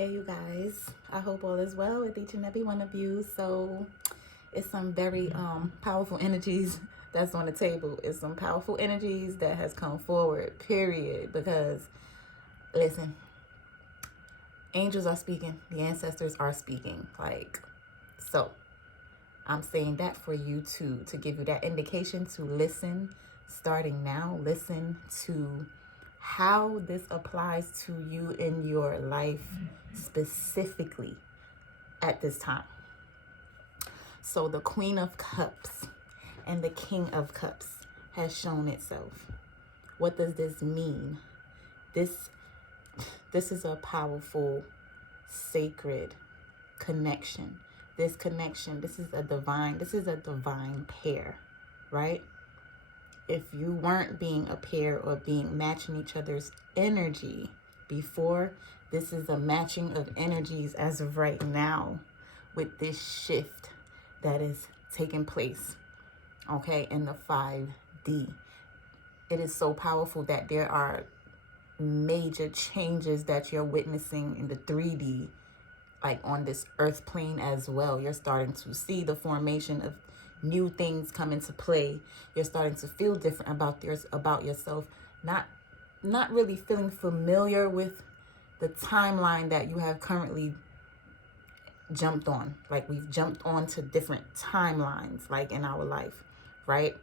Hey, you guys. I hope all is well with each and every one of you. So it's some very powerful energies that's on the table. It's some powerful energies that has come forward, period. Because listen, angels are speaking, the ancestors are speaking. So I'm saying that for you to give you that indication to listen starting now. Listen to how this applies to you in your life specifically at this time. So the Queen of Cups and the King of Cups has shown itself. What does this mean? This is a powerful, sacred connection. This is a divine pair, right? If you weren't being a pair or being matching each other's energy before, this is a matching of energies as of right now with this shift that is taking place, okay, in the 5D. It is so powerful that there are major changes that you're witnessing in the 3D, like on this earth plane as well. You're starting to see the formation of new things come into play. You're starting to feel different about yourself. Not really feeling familiar with the timeline that you have currently jumped on. Like we've jumped on to different timelines, like in our life, right?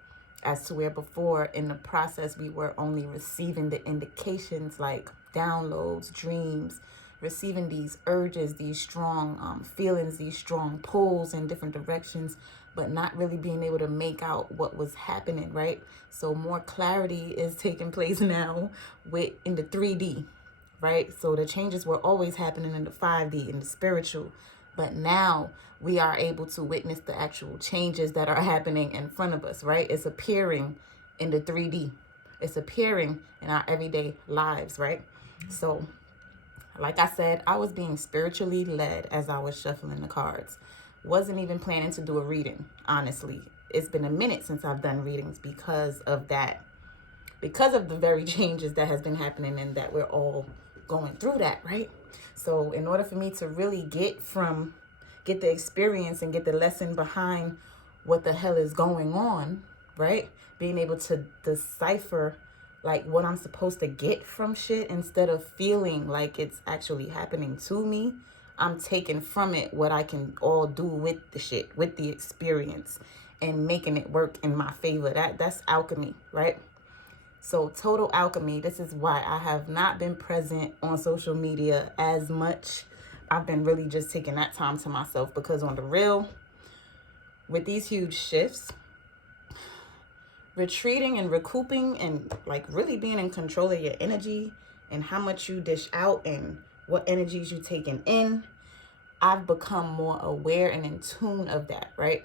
As to where before in the process we were only receiving the indications like downloads, dreams, receiving these urges, these strong feelings, these strong pulls in different directions, but not really being able to make out what was happening, right? So more clarity is taking place now in the 3D, right? So the changes were always happening in the 5D, in the spiritual, but now we are able to witness the actual changes that are happening in front of us, right? It's appearing in the 3D. It's appearing in our everyday lives, right? So like I said, I was being spiritually led as I was shuffling the cards. Wasn't even planning to do a reading, honestly. It's been a minute since I've done readings because of that. Because of the very changes that has been happening and that we're all going through that, right? So in order for me to really get the experience and get the lesson behind what the hell is going on, right? Being able to decipher like what I'm supposed to get from shit instead of feeling like it's actually happening to me. I'm taking from it what I can all do with the shit, with the experience, and making it work in my favor. That's alchemy, right? So total alchemy. This is why I have not been present on social media as much. I've been really just taking that time to myself because on the real, with these huge shifts, retreating and recouping and like really being in control of your energy and how much you dish out and what energies you taking in, I've become more aware and in tune of that, right?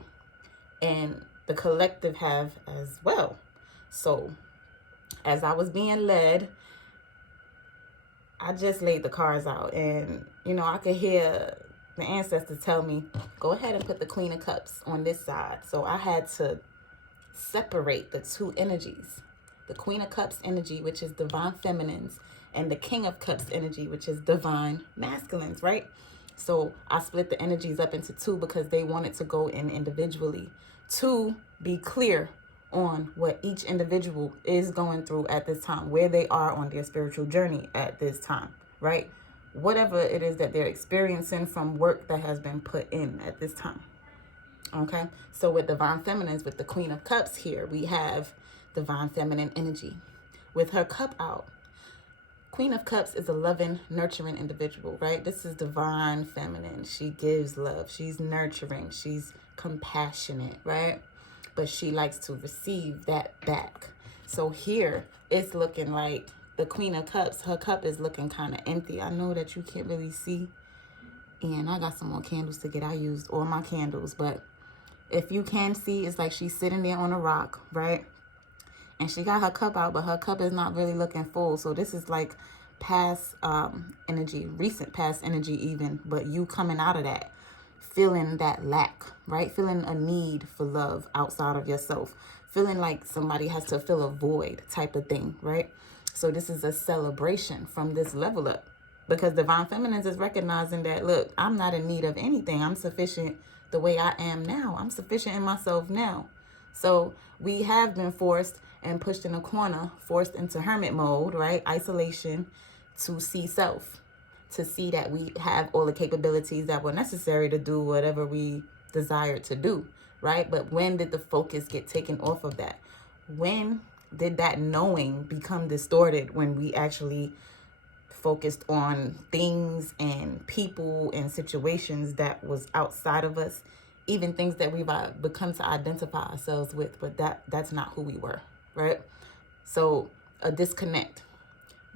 And the collective have as well. So as I was being led, I just laid the cards out and, I could hear the ancestors tell me, go ahead and put the Queen of Cups on this side. So I had to separate the two energies, the Queen of Cups energy, which is divine feminines, and the King of Cups energy, which is divine masculines, right? So I split the energies up into two because they wanted to go in individually to be clear on what each individual is going through at this time, where they are on their spiritual journey at this time, right? Whatever it is that they're experiencing from work that has been put in at this time. Okay, so with divine feminines, with the Queen of Cups here, we have divine feminine energy with her cup out. Queen of Cups is a loving, nurturing individual, right? This is divine feminine. She gives love. She's nurturing. She's compassionate, right? But she likes to receive that back. So here, it's looking like the Queen of Cups, her cup is looking kind of empty. I know that you can't really see. And I got some more candles to get. I used all my candles, but if you can see, it's like she's sitting there on a rock, right? And she got her cup out, but her cup is not really looking full. So this is like past energy, recent past energy even, but you coming out of that, feeling that lack, right? Feeling a need for love outside of yourself. Feeling like somebody has to fill a void type of thing, right? So this is a celebration from this level up Because divine feminines is recognizing that, look, I'm not in need of anything. I'm sufficient the way I am now. I'm sufficient in myself now. So we have been forced and pushed in a corner, forced into hermit mode, right? Isolation, to see self, to see that we have all the capabilities that were necessary to do whatever we desired to do, right? But when did the focus get taken off of that? When did that knowing become distorted when we actually focused on things and people and situations that was outside of us, even things that we've become to identify ourselves with, but that's not who we were, right? So a disconnect,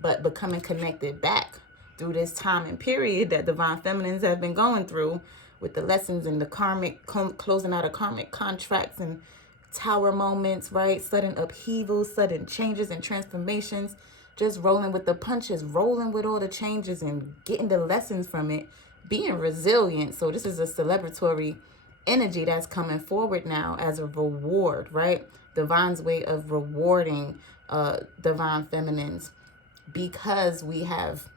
but becoming connected back through this time and period that divine feminines have been going through with the lessons and the karmic, closing out of karmic contracts and tower moments, right? Sudden upheavals, sudden changes and transformations, just rolling with the punches, rolling with all the changes and getting the lessons from it, being resilient. So this is a celebratory energy that's coming forward now as a reward, right? Divine's way of rewarding divine feminines, because we have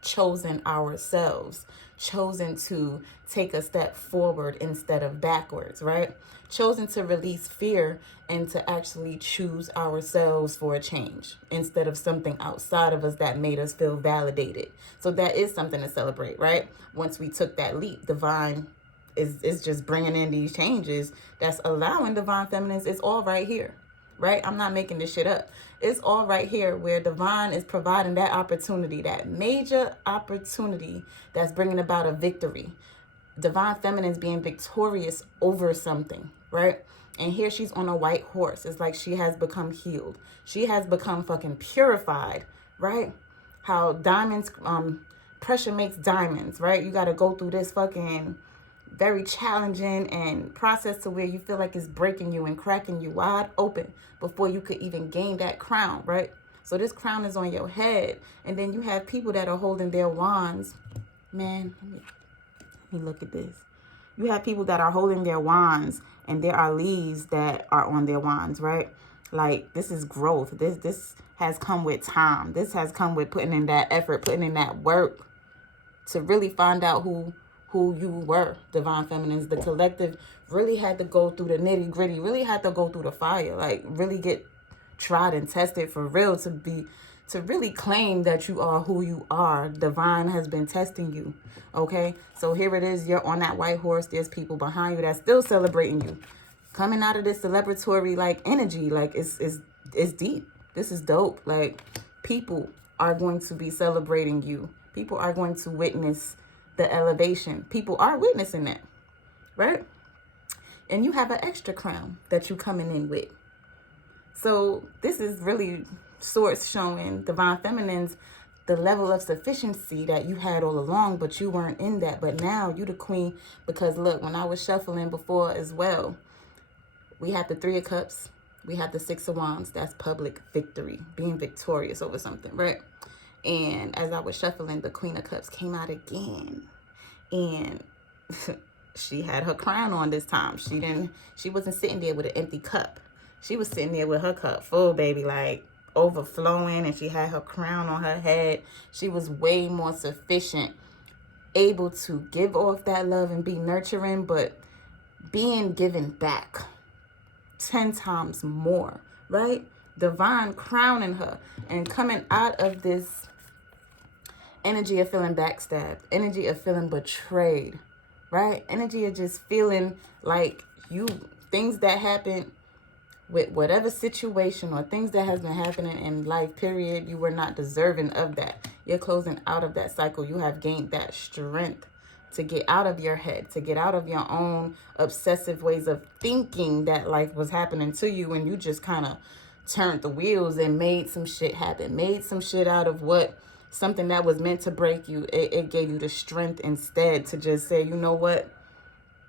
chosen ourselves, chosen to take a step forward instead of backwards, right? Chosen to release fear and to actually choose ourselves for a change instead of something outside of us that made us feel validated. So that is something to celebrate, right? Once we took that leap, divine is just bringing in these changes that's allowing divine feminines. It's all right here, right? I'm not making this shit up. It's all right here where divine is providing that opportunity, that major opportunity that's bringing about a victory. Divine feminines being victorious over something, right? And here she's on a white horse. It's like she has become healed. She has become fucking purified, right? How diamonds, pressure makes diamonds, right? You got to go through this fucking very challenging and process to where you feel like it's breaking you and cracking you wide open before you could even gain that crown, right? So this crown is on your head, and then you have people that are holding their wands. Man, let me look at this. You have people that are holding their wands, and there are leaves that are on their wands, right? Like, this is growth. This has come with time. This has come with putting in that effort, putting in that work to really find out who you were. Divine feminines, the collective, really had to go through the nitty gritty, really had to go through the fire, like really get tried and tested for real to really claim that you are who you are. Divine has been testing you, okay? So here it is, you're on that white horse. There's people behind you that's still celebrating you, coming out of this celebratory like energy. Like it's deep. This is dope. Like, people are going to be celebrating you. People are going to witness the elevation. People are witnessing that, right? And you have an extra crown that you coming in with. So this is really source showing divine feminines the level of sufficiency that you had all along, but you weren't in that. But now you the queen, because look, when I was shuffling before as well, we had the 3 of Cups, we had the 6 of Wands. That's public victory, being victorious over something, right? And as I was shuffling, the Queen of Cups came out again. And she had her crown on this time. She wasn't sitting there with an empty cup. She was sitting there with her cup full, baby, like overflowing, and she had her crown on her head. She was way more sufficient, able to give off that love and be nurturing, but being given back 10 times more, right? Divine crowning her and coming out of this energy of feeling backstabbed, energy of feeling betrayed, right? Energy of just feeling like things that happen with whatever situation or things that has been happening in life, period, you were not deserving of that. You're closing out of that cycle. You have gained that strength to get out of your head, to get out of your own obsessive ways of thinking that life was happening to you, and you just kind of turned the wheels and made some shit happen, made some shit out of something that was meant to break you. It gave you the strength instead to just say, you know what?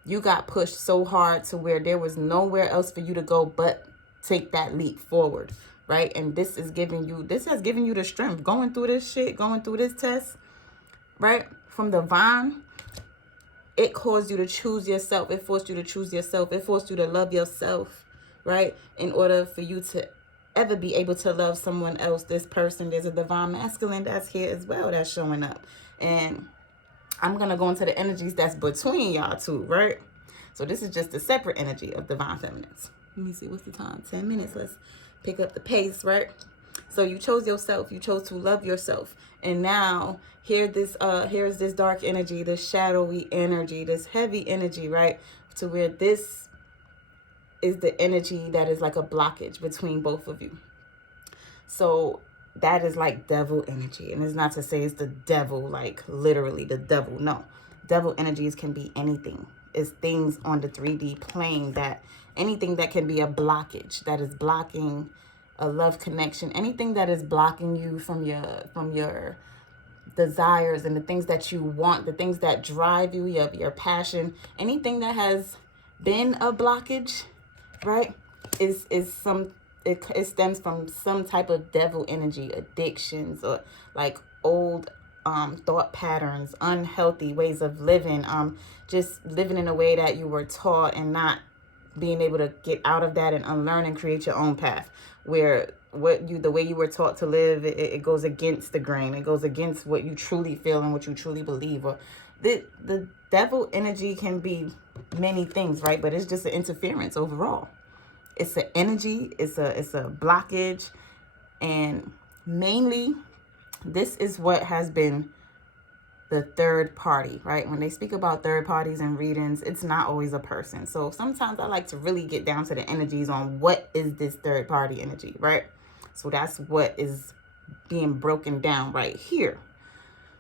You got pushed so hard to where there was nowhere else for you to go but take that leap forward, right? And this has given you the strength. Going through this shit, going through this test, right? From divine, it caused you to choose yourself. It forced you to choose yourself. It forced you to love yourself, right? In order for you to ever be able to love someone else, this person, there's a divine masculine that's here as well that's showing up. And I'm going to go into the energies that's between y'all two, right? So this is just a separate energy of divine feminines. Let me see, what's the time? 10 minutes. Let's pick up the pace, right? So you chose yourself. You chose to love yourself. And now here's this dark energy, this shadowy energy, this heavy energy, right? To where this is the energy that is like a blockage between both of you. So that is like devil energy. And it's not to say it's the devil, like literally the devil. No, devil energies can be anything. It's things on the 3D plane, that anything that can be a blockage, that is blocking a love connection, anything that is blocking you from your desires and the things that you want, the things that drive you, your passion, anything that has been a blockage, right, it stems from some type of devil energy, addictions, or like old thought patterns, unhealthy ways of living, just living in a way that you were taught and not being able to get out of that and unlearn and create your own path, where the way you were taught to live, it goes against the grain. It goes against what you truly feel and what you truly believe. Or the devil energy can be many things, right? But it's just an interference overall. It's an energy, it's a blockage, and mainly this is what has been the third party, right? When they speak about third parties and readings, it's not always a person. So sometimes I like to really get down to the energies on what is this third party energy, right? So that's what is being broken down right here.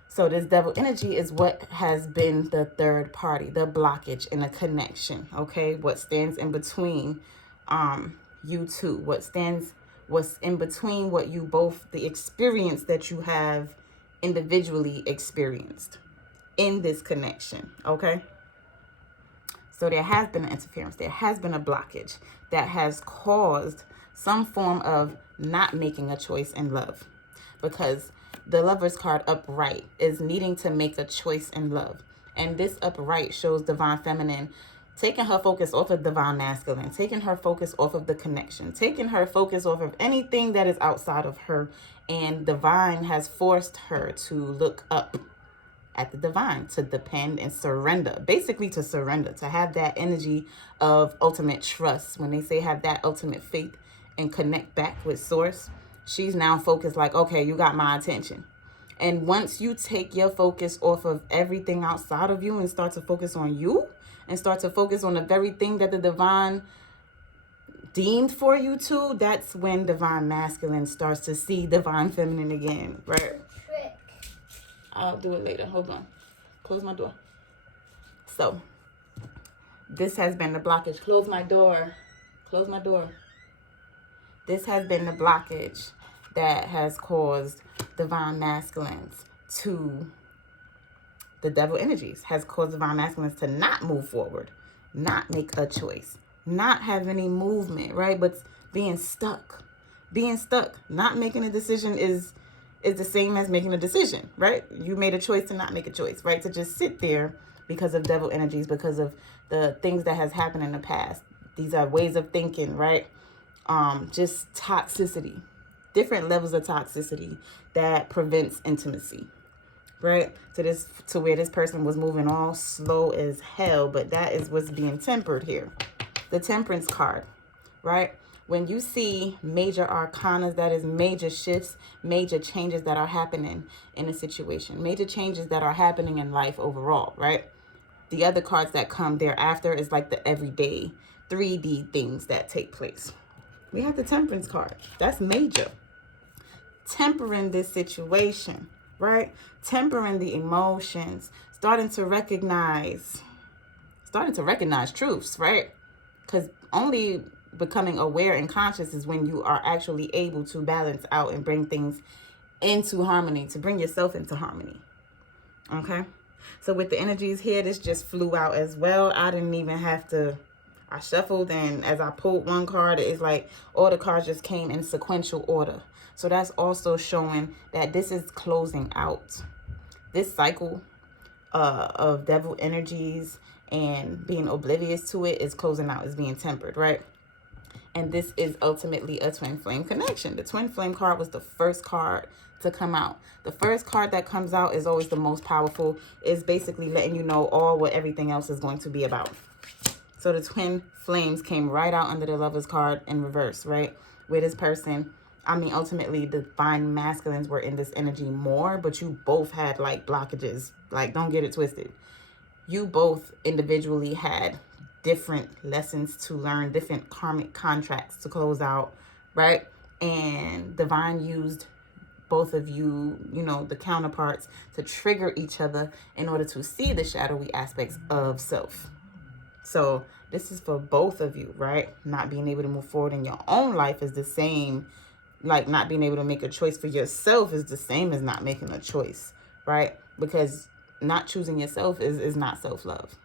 So this devil energy is what has been the third party, the blockage in a connection, okay? What stands in between you two, what's in between what you both, the experience that you have individually experienced in this connection, okay? So there has been an interference, there has been a blockage that has caused some form of not making a choice in love, because the Lover's card upright is needing to make a choice in love. And this upright shows divine feminine taking her focus off of divine masculine, taking her focus off of the connection, taking her focus off of anything that is outside of her. And divine has forced her to look up at the divine, to depend and surrender, basically to surrender, to have that energy of ultimate trust. When they say have that ultimate faith and connect back with source, she's now focused like, okay, you got my attention. And once you take your focus off of everything outside of you and start to focus on you, and start to focus on the very thing that the divine deemed for you to, that's when divine masculine starts to see divine feminine again, right? Trick. I'll do it later. Hold on. Close my door. So, this has been the blockage. Close my door. Close my door. This has been the blockage that has caused divine masculines to, the devil energies has caused divine masculines to not move forward, not make a choice, not have any movement, right? But being stuck, not making a decision is the same as making a decision, right? You made a choice to not make a choice, right? To just sit there because of devil energies, because of the things that has happened in the past. These are ways of thinking, right? Just toxicity, different levels of toxicity that prevents intimacy, right? To where this person was moving all slow as hell, but that is what's being tempered here. The Temperance card, right? When you see major arcanas, that is major shifts, major changes that are happening in a situation, major changes that are happening in life overall, right? The other cards that come thereafter is like the everyday 3D things that take place. We have the Temperance card. That's major. Tempering this situation, right? Tempering the emotions, starting to recognize truths, right? Because only becoming aware and conscious is when you are actually able to balance out and bring things into harmony, to bring yourself into harmony. Okay? So with the energies here, this just flew out as well. I didn't even have to, I shuffled, and as I pulled one card, it's like all the cards just came in sequential order. So that's also showing that this is closing out. This cycle of devil energies and being oblivious to it is closing out, is being tempered, right? And this is ultimately a twin flame connection. The twin flame card was the first card to come out. The first card that comes out is always the most powerful. It's basically letting you know all what everything else is going to be about. So the twin flames came right out under the Lovers card in reverse, right? With this person, I mean, ultimately, the divine masculines were in this energy more, but you both had like blockages. Like, don't get it twisted. You both individually had different lessons to learn, different karmic contracts to close out, right? And divine used both of you, you know, the counterparts, to trigger each other in order to see the shadowy aspects of self. So this is for both of you, right? Not being able to move forward in your own life is the same, like not being able to make a choice for yourself is the same as not making a choice, right? Because not choosing yourself is not self-love.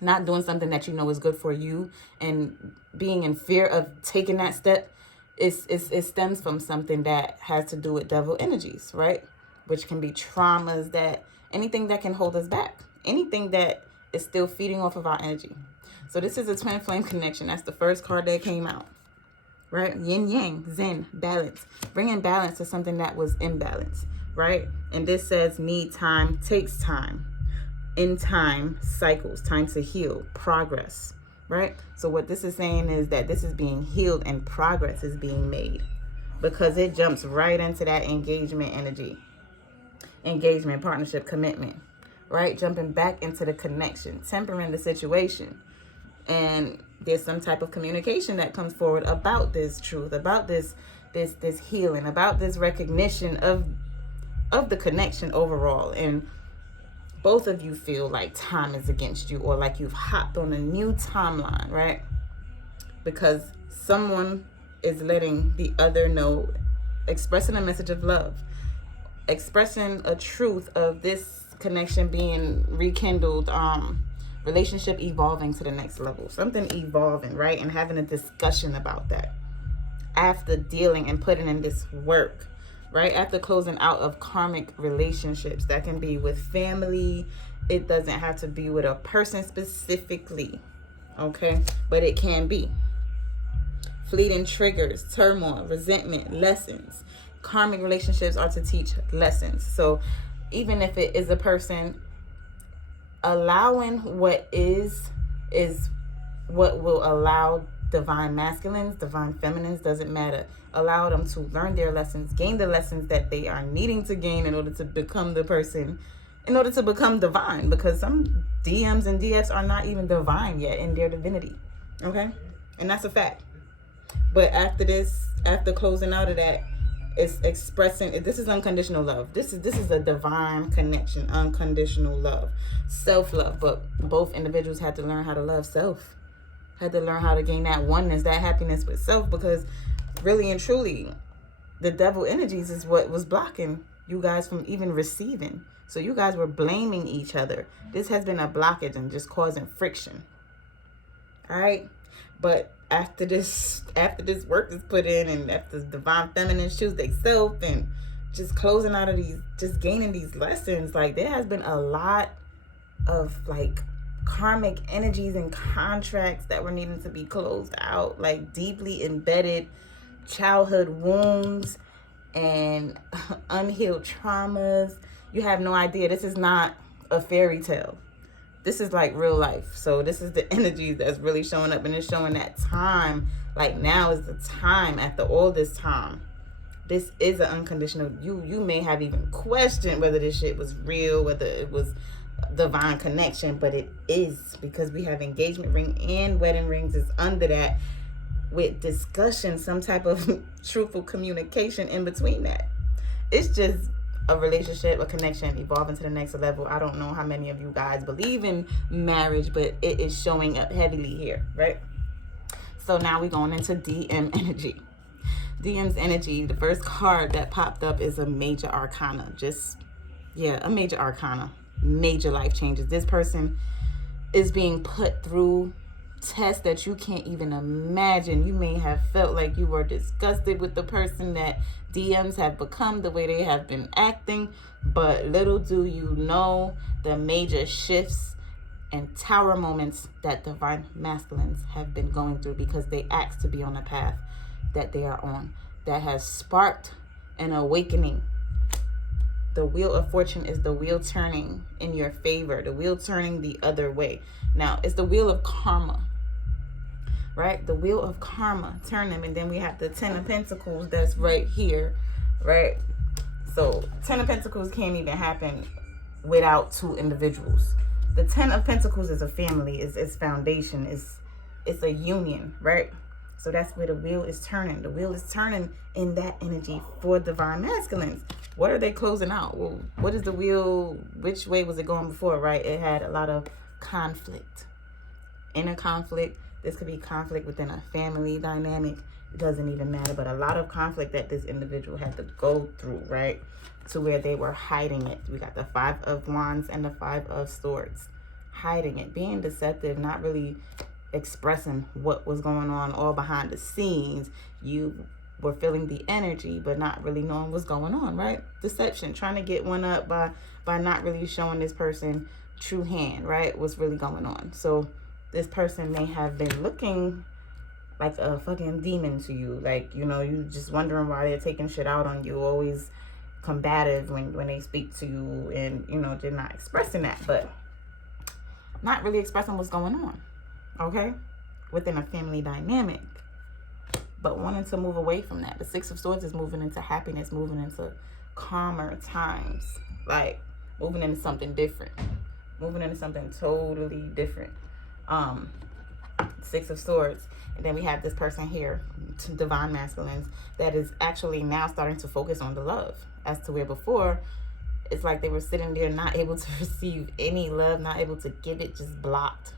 Not doing something that you know is good for you and being in fear of taking that step, it stems from something that has to do with devil energies, right? Which can be traumas, that anything that can hold us back, anything that is still feeding off of our energy. So this is a twin flame connection. That's the first card that came out, right? Yin yang, zen, balance, bringing balance to something that was imbalanced, right? And this says need time, takes time. In time, cycles, time to heal, progress, right? So what this is saying is that this is being healed and progress is being made, because it jumps right into that engagement energy. Engagement, partnership, commitment, right? Jumping back into the connection, tempering the situation. And there's some type of communication that comes forward about this truth, about this healing, about this recognition of the connection overall. And both of you feel like time is against you, or like you've hopped on a new timeline, right? Because someone is letting the other know, expressing a message of love, expressing a truth of this connection being rekindled, relationship evolving to the next level, something evolving, right? And having a discussion about that after dealing and putting in this work, right? After closing out of karmic relationships. That can be with family. It doesn't have to be with a person specifically, okay? But it can be. Fleeting triggers, turmoil, resentment, lessons. Karmic relationships are to teach lessons. So even if it is a person, allowing what is what will allow divine masculines, divine feminines, doesn't matter. Allow them to learn their lessons, gain the lessons that they are needing to gain in order to become the person, in order to become divine, because some DMs and DFs are not even divine yet in their divinity, okay? And that's a fact. But after this, after closing out of that, it's expressing, this is unconditional love. This is a divine connection, unconditional love, self-love. But both individuals had to learn how to love self, had to learn how to gain that oneness, that happiness with self, because really and truly, the devil energies is what was blocking you guys from even receiving. So you guys were blaming each other. This has been a blockage and just causing friction. All right? But after this work is put in, and after divine feminine choose they self and just closing out of these, just gaining these lessons, like there has been a lot of like karmic energies and contracts that were needing to be closed out, like deeply embedded childhood wounds and unhealed traumas. You have no idea. This is not a fairy tale. This is like real life. So this is the energy that's really showing up, and it's showing that time, like now is the time. After all this time, this is an unconditional. You may have even questioned whether this shit was real, whether it was divine connection, but it is, because we have engagement ring and wedding rings is under that, with discussion, some type of truthful communication in between that. It's just a relationship, a connection evolving to the next level. I don't know how many of you guys believe in marriage, but it is showing up heavily here, right? So now we're going into DM energy. DM's energy, the first card that popped up is a major arcana. A major arcana. Major life changes. This person is being put through tests that you can't even imagine. You may have felt like you were disgusted with the person that DMs have become, the way they have been acting, but little do you know the major shifts and tower moments that divine masculines have been going through because they asked to be on the path that they are on, that has sparked an awakening. The wheel of fortune is the wheel turning in your favor, the wheel turning the other way. Now, it's the wheel of karma, right? The wheel of karma, turn them. And then we have the 10 of Pentacles that's right here, right? So 10 of Pentacles can't even happen without two individuals. The 10 of Pentacles is a family, is foundation, it's a union, right? So that's where the wheel is turning. The wheel is turning in that energy for divine masculines. What are they closing out? Well, what is the wheel? Which way was it going before, right? It had a lot of conflict, inner conflict. This could be conflict within a family dynamic. It doesn't even matter, but a lot of conflict that this individual had to go through, right? To where they were hiding it. We got the 5 of Wands and the 5 of Swords. Hiding it, being deceptive, not really expressing what was going on all behind the scenes. You were feeling the energy, but not really knowing what's going on, right? Deception, trying to get one up by not really showing this person true hand, right? What's really going on. So this person may have been looking like a fucking demon to you. Like, you know, you just wondering why they're taking shit out on you. Always combative when they speak to you, and, you know, they're not expressing that, but not really expressing what's going on, okay? Within a family dynamic. But wanting to move away from that. The 6 of Swords is moving into happiness, moving into calmer times. Like, moving into something different. Moving into something totally different. 6 of Swords. And then we have this person here, divine masculines, that is actually now starting to focus on the love. As to where before, it's like they were sitting there not able to receive any love, not able to give it, just blocked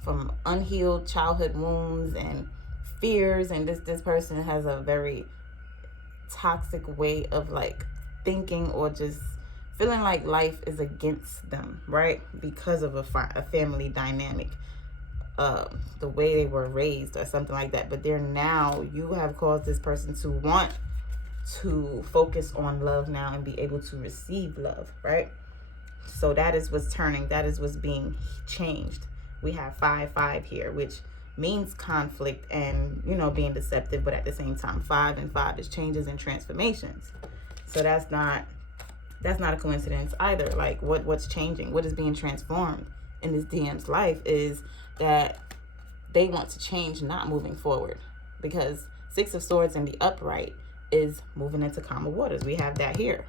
from unhealed childhood wounds and fears. And this person has a very toxic way of like thinking, or just feeling like life is against them, right? Because of a family dynamic, the way they were raised or something like that. But they're now, you have caused this person to want to focus on love now and be able to receive love, right? So that is what's turning, that is what's being changed. We have 5-5 here, which means conflict and, you know, being deceptive, but at the same time 5 and 5 is changes and transformations. So that's not a coincidence either. Like, what's changing, what is being transformed in this DM's life is that they want to change, not moving forward, because 6 of Swords in the upright is moving into calmer waters. We have that here.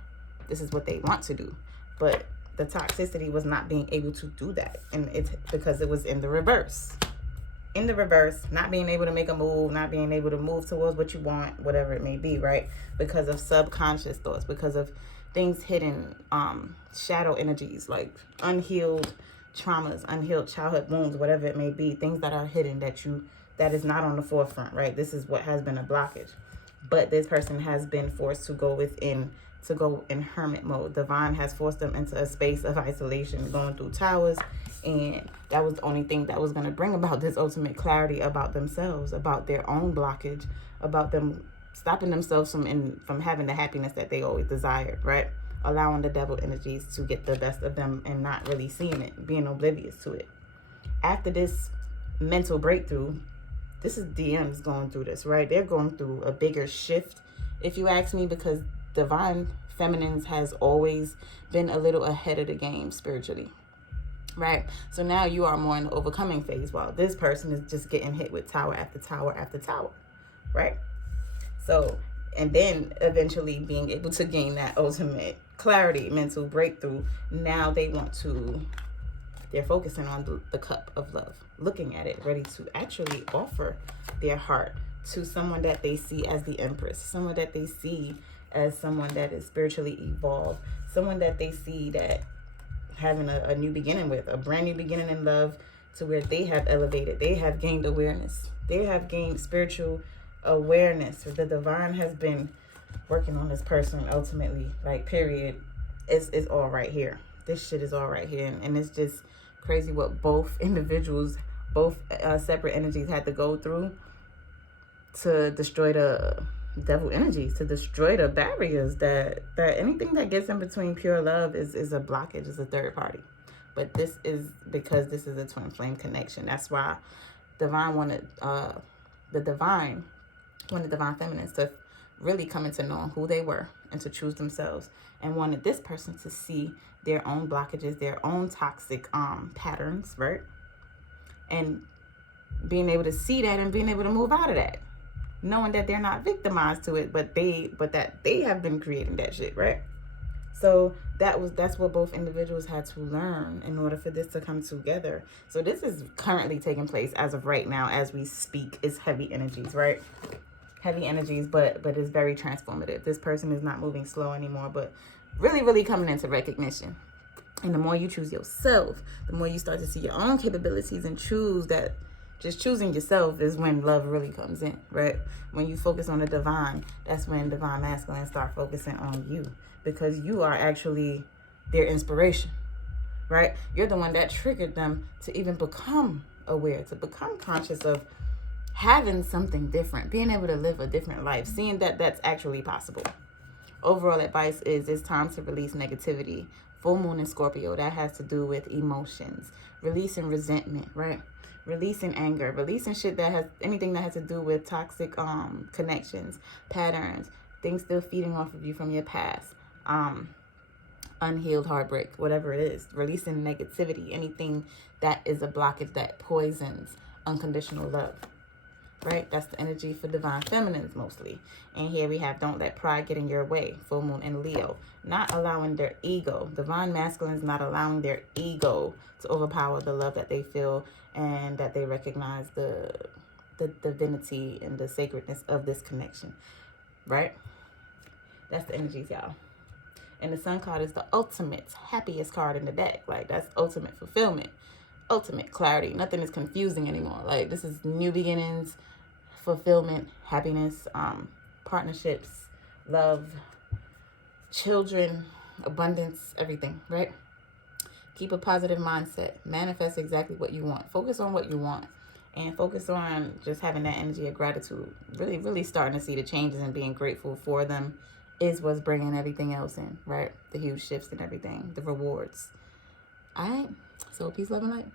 This is what they want to do, but the toxicity was not being able to do that, and it's because it was in the reverse. In the reverse, not being able to make a move, not being able to move towards what you want, whatever it may be, right? Because of subconscious thoughts, because of things hidden, shadow energies, like unhealed traumas, unhealed childhood wounds, whatever it may be, things that are hidden that is not on the forefront, right? This is what has been a blockage. But this person has been forced to go within, to go in hermit mode. Divine has forced them into a space of isolation, going through towers, and that was the only thing that was going to bring about this ultimate clarity about themselves, about their own blockage, about them stopping themselves from having the happiness that they always desired, right? Allowing the devil energies to get the best of them and not really seeing it, being oblivious to it. After this mental breakthrough, this is DMs going through this, right? They're going through a bigger shift, if you ask me, because divine feminines has always been a little ahead of the game spiritually, right? So now you are more in the overcoming phase, while this person is just getting hit with tower after tower after tower, right? So, and then eventually being able to gain that ultimate clarity, mental breakthrough. Now they're focusing on the cup of love, looking at it, ready to actually offer their heart to someone that they see as the Empress, someone that they see as someone that is spiritually evolved, someone that they see that having a new beginning with, a brand new beginning in love, to where they have elevated, they have gained awareness, they have gained spiritual awareness. The divine has been working on this person ultimately, like, period. It's all right here. This shit is all right here. And it's just crazy what both individuals, both separate energies had to go through to destroy the devil energies to destroy the barriers that anything that gets in between pure love is a blockage, is a third party. But this is because this is a twin flame connection. That's why divine wanted the divine feminines to really come into knowing who they were and to choose themselves, and wanted this person to see their own blockages, their own toxic patterns, right? And being able to see that and being able to move out of that, knowing that they're not victimized to it, but that they have been creating that shit, right? So that's what both individuals had to learn in order for this to come together. So this is currently taking place as of right now, as we speak. It's heavy energies, right? Heavy energies, but it's very transformative. This person is not moving slow anymore, but really, really coming into recognition. And the more you choose yourself, the more you start to see your own capabilities and choose that. Just choosing yourself is when love really comes in, right? When you focus on the divine, that's when divine masculine start focusing on you, because you are actually their inspiration, right? You're the one that triggered them to even become aware, to become conscious of having something different, being able to live a different life, seeing that that's actually possible. Overall advice is it's time to release negativity. Full moon in Scorpio, that has to do with emotions, releasing resentment, right? Releasing anger, releasing shit that has anything that has to do with toxic connections, patterns, things still feeding off of you from your past, unhealed heartbreak, whatever it is. Releasing negativity, anything that is a blockage that poisons unconditional love, right? That's the energy for divine feminines mostly. And here we have don't let pride get in your way. Full moon in Leo, not allowing their ego. Divine masculines not allowing their ego to overpower the love that they feel, and that they recognize the divinity and the sacredness of this connection, right? That's the energies, y'all. And the Sun card is the ultimate happiest card in the deck. Like, that's ultimate fulfillment, ultimate clarity. Nothing is confusing anymore. Like, this is new beginnings, fulfillment, happiness, partnerships, love, children, abundance, everything, right? Keep a positive mindset. Manifest exactly what you want. Focus on what you want. And focus on just having that energy of gratitude. Really, really starting to see the changes and being grateful for them is what's bringing everything else in, right? The huge shifts and everything. The rewards. All right? So peace, love, and light.